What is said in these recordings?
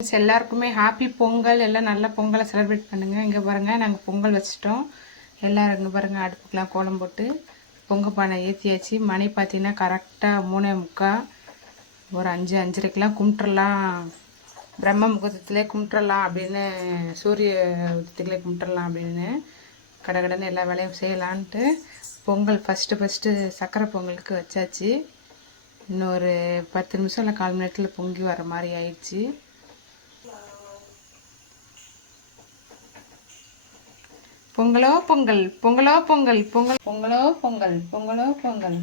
எல்லாருக்குமே ஹாப்பி பொங்கல். எல்லாம் நல்ல பொங்கலை செலிப்ரேட் பண்ணுங்கள். இங்கே பாருங்கள், நாங்கள் பொங்கல் வச்சிட்டோம். எல்லோரும் இங்கே பாருங்கள், அடுப்புக்கெலாம் கோலம் போட்டு பொங்கல் பானை ஏற்றியாச்சு. மணி பார்த்தீங்கன்னா கரெக்டாக 3:45. ஒரு 5-5:30 கும்பிட்டுறலாம், பிரம்ம முகூர்த்தத்திலே கும்பிட்டுறலாம் அப்படின்னு, சூரிய உதயத்துக்குள்ளே கும்பிட்டுறலாம் அப்படின்னு கடகடன்னு எல்லா வேலையும் செய்யலான்ட்டு பொங்கல் ஃபஸ்ட்டு சக்கரை பொங்கலுக்கு வச்சாச்சு. இன்னொரு 10 நிமிஷம் இல்லை 1/4 மணி நேரத்தில் பொங்கி வர மாதிரி ஆயிடுச்சு. பொங்கலோ பொங்கல், பொங்கலோ பொங்கல், பொங்கல் பொங்கலோ பொங்கல், பொங்கலோ பொங்கல்.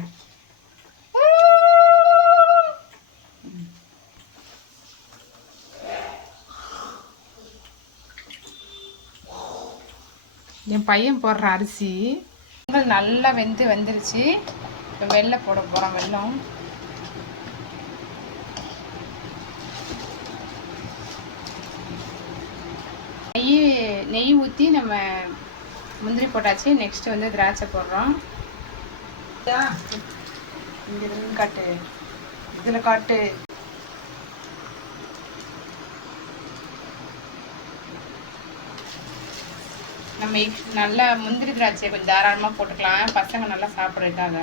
என் பையன் போடுற அரிசி பொங்கல் நல்லா வந்துருச்சு. இப்போ வெள்ளை போட போகிறோம். வெல்லம் நெய் ஊற்றி நம்ம முந்திரி போட்டாச்சு. நெக்ஸ்ட் வந்து திராட்சை போடுறோம். இங்கே காட்டு, இதில் காட்டு. நம்ம நல்லா முந்திரி திராட்சையை கொஞ்சம் தாராளமாக போட்டுக்கலாம், பசங்க நல்லா சாப்பிட்றதுக்காக.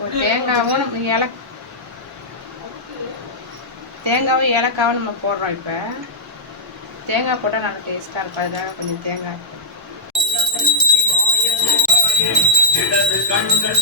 ஒரு தேங்காவும் நம்ம தேங்காவும் ஏலக்காவும் நம்ம போடுறோம். இப்போ தேங்காய் போட்டால் நல்லா டேஸ்ட்டாக இருக்கும், அதுக்காக கொஞ்சம் தேங்காய். இடது கண்கள்